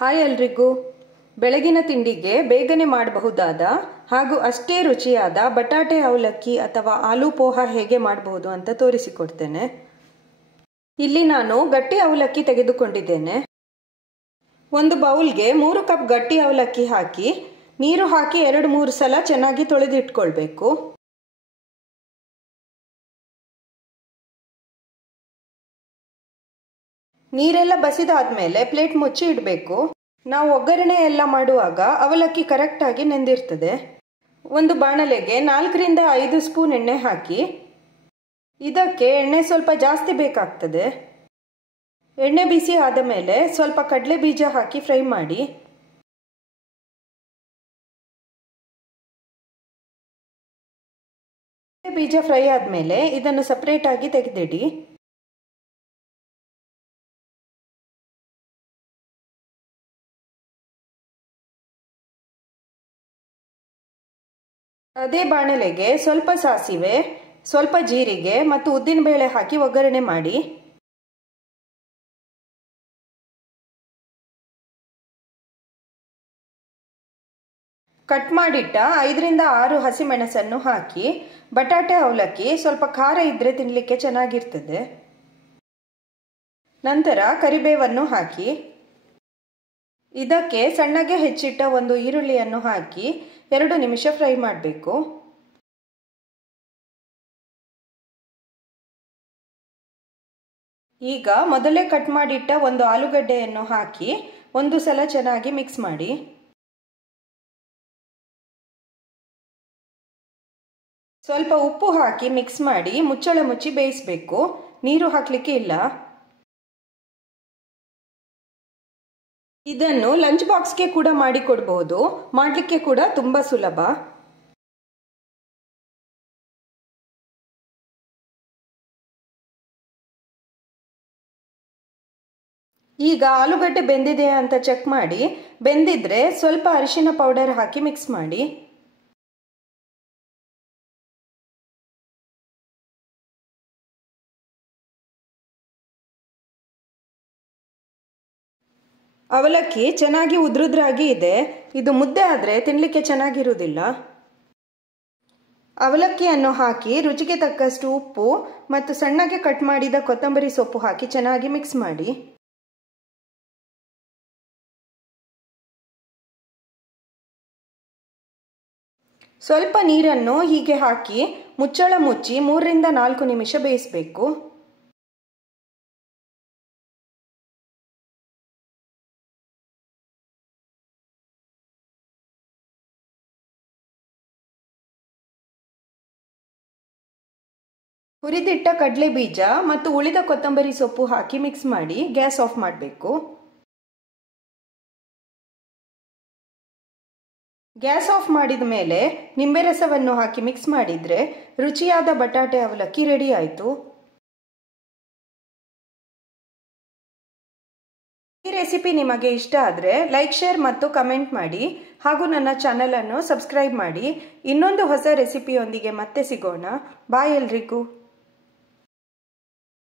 Hi ಎಲ್ರಿಗೂ. ಬೆಳಗಿನ ತಿಂಡಿಗೆ ಬೇಗನೆ ಮಾಡಬಹುದಾದ ಹಾಗೂ ಅಷ್ಟೇ ರುಚಿಯಾದ ಬಟಾಟೆ ಅವಲಕ್ಕಿ ಅಥವಾ ಆಲೂ ಪೋಹ ಹೇಗೆ ಮಾಡಬಹುದು ಅಂತ ತೋರಿಸಿಕೊಡ್ತೇನೆ. ಇಲ್ಲಿ ನಾನು ಗಟ್ಟಿ ಅವಲಕ್ಕಿ ತೆಗೆದುಕೊಂಡಿದ್ದೇನೆ. ಒಂದು ಬೌಲ್ಗೆ 3 ಕಪ್ ಗಟ್ಟಿ ಅವಲಕ್ಕಿ ಹಾಕಿ ನೀರು ಹಾಕಿ 2-3 ಸಲ ಚೆನ್ನಾಗಿ ತೊಳೆದಿಟ್ಕೊಳ್ಬೇಕು. ನೀರೆಲ್ಲ ಬಸಿದಾದ್ಮೇಲೆ ಪ್ಲೇಟ್ ಮುಚ್ಚಿ ಇಡಬೇಕು. ನಾವು ಒಗ್ಗರಣೆ ಎಲ್ಲ ಮಾಡುವಾಗ ಅವಲಕ್ಕಿ ಕರೆಕ್ಟಾಗಿ ನೆಂದಿರ್ತದೆ. ಒಂದು ಬಾಣಲೆಗೆ 4-5 ಸ್ಪೂನ್ ಎಣ್ಣೆ ಹಾಕಿ, ಇದಕ್ಕೆ ಎಣ್ಣೆ ಸ್ವಲ್ಪ ಜಾಸ್ತಿ ಬೇಕಾಗ್ತದೆ. ಎಣ್ಣೆ ಬಿಸಿ ಆದ ಮೇಲೆ ಸ್ವಲ್ಪ ಕಡಲೆ ಬೀಜ ಹಾಕಿ ಫ್ರೈ ಮಾಡಿ. ಬೀಜ ಫ್ರೈ ಆದಮೇಲೆ ಇದನ್ನು ಸಪರೇಟಾಗಿ ತೆಗೆದಿಡಿ. ಅದೇ ಬಾಣಲೆಗೆ ಸ್ವಲ್ಪ ಸಾಸಿವೆ, ಸ್ವಲ್ಪ ಜೀರಿಗೆ ಮತ್ತು ಉದ್ದಿನಬೇಳೆ ಹಾಕಿ ಒಗ್ಗರಣೆ ಮಾಡಿ. ಕಟ್ ಮಾಡಿಟ್ಟ 5-6 ಹಸಿಮೆಣಸನ್ನು ಹಾಕಿ. ಬಟಾಟೆ ಅವಲಕ್ಕಿ ಸ್ವಲ್ಪ ಖಾರ ಇದ್ದರೆ ತಿನ್ನಲಿಕ್ಕೆ ಚೆನ್ನಾಗಿರ್ತದೆ. ನಂತರ ಕರಿಬೇವನ್ನು ಹಾಕಿ. ಇದಕ್ಕೆ ಸಣ್ಣಗೆ ಹೆಚ್ಚಿಟ್ಟ ಒಂದು ಈರುಳ್ಳಿಯನ್ನು ಹಾಕಿ 2 ನಿಮಿಷ ಫ್ರೈ ಮಾಡಬೇಕು. ಈಗ ಮೊದಲೇ ಕಟ್ ಮಾಡಿಟ್ಟ ಒಂದು ಆಲೂಗಡ್ಡೆಯನ್ನು ಹಾಕಿ 1 ಸಲ ಚೆನ್ನಾಗಿ ಮಿಕ್ಸ್ ಮಾಡಿ. ಸ್ವಲ್ಪ ಉಪ್ಪು ಹಾಕಿ ಮಿಕ್ಸ್ ಮಾಡಿ ಮುಚ್ಚಳ ಮುಚ್ಚಿ ಬೇಯಿಸಬೇಕು. ನೀರು ಹಾಕಲಿಕ್ಕೆ ಇಲ್ಲ. ಇದನ್ನು ಲಂಚ್ ಬಾಕ್ಸ್ಗೆ ಕೂಡ ಮಾಡಿಕೊಡ್ಬಹುದು. ಮಾಡಲಿಕ್ಕೆ ಕೂಡ ತುಂಬ ಸುಲಭ. ಈಗ ಆಲೂಗಡ್ಡೆ ಬೆಂದಿದೆ ಅಂತ ಚೆಕ್ ಮಾಡಿ. ಬೆಂದಿದ್ರೆ ಸ್ವಲ್ಪ ಅರಿಶಿನ ಪೌಡರ್ ಹಾಕಿ ಮಿಕ್ಸ್ ಮಾಡಿ. ಅವಲಕ್ಕಿ ಚೆನ್ನಾಗಿ ಉದ್ರುದ್ರಾಗಿ ಇದೆ. ಇದು ಮುದ್ದೆ ಆದರೆ ತಿನ್ನಲಿಕ್ಕೆ ಚೆನ್ನಾಗಿರುವುದಿಲ್ಲ. ಅವಲಕ್ಕಿಯನ್ನು ಹಾಕಿ ರುಚಿಗೆ ತಕ್ಕಷ್ಟು ಉಪ್ಪು ಮತ್ತು ಸಣ್ಣಗೆ ಕಟ್ ಮಾಡಿದ ಕೊತ್ತಂಬರಿ ಸೊಪ್ಪು ಹಾಕಿ ಚೆನ್ನಾಗಿ ಮಿಕ್ಸ್ ಮಾಡಿ. ಸ್ವಲ್ಪ ನೀರನ್ನು ಹೀಗೆ ಹಾಕಿ ಮುಚ್ಚಳ ಮುಚ್ಚಿ 3-4 ನಿಮಿಷ ಬೇಯಿಸಬೇಕು. ಹುರಿದಿಟ್ಟ ಕಡಲೆ ಬೀಜ ಮತ್ತು ಉಳಿದ ಕೊತ್ತಂಬರಿ ಸೊಪ್ಪು ಹಾಕಿ ಮಿಕ್ಸ್ ಮಾಡಿ ಗ್ಯಾಸ್ ಆಫ್ ಮಾಡಬೇಕು. ಗ್ಯಾಸ್ ಆಫ್ ಮಾಡಿದ ಮೇಲೆ ನಿಂಬೆ ರಸವನ್ನು ಹಾಕಿ ಮಿಕ್ಸ್ ಮಾಡಿದರೆ ರುಚಿಯಾದ ಬಟಾಟೆ ಅವಲಕ್ಕಿ ರೆಡಿ ಆಯಿತು. ಈ ರೆಸಿಪಿ ನಿಮಗೆ ಇಷ್ಟ ಆದರೆ ಲೈಕ್, ಶೇರ್ ಮತ್ತು ಕಮೆಂಟ್ ಮಾಡಿ ಹಾಗೂ ನನ್ನ ಚಾನಲನ್ನು ಸಬ್ಸ್ಕ್ರೈಬ್ ಮಾಡಿ. ಇನ್ನೊಂದು ಹೊಸ ರೆಸಿಪಿಯೊಂದಿಗೆ ಮತ್ತೆ ಸಿಗೋಣ. ಬಾಯ್ ಎಲ್ರಿಗೂ.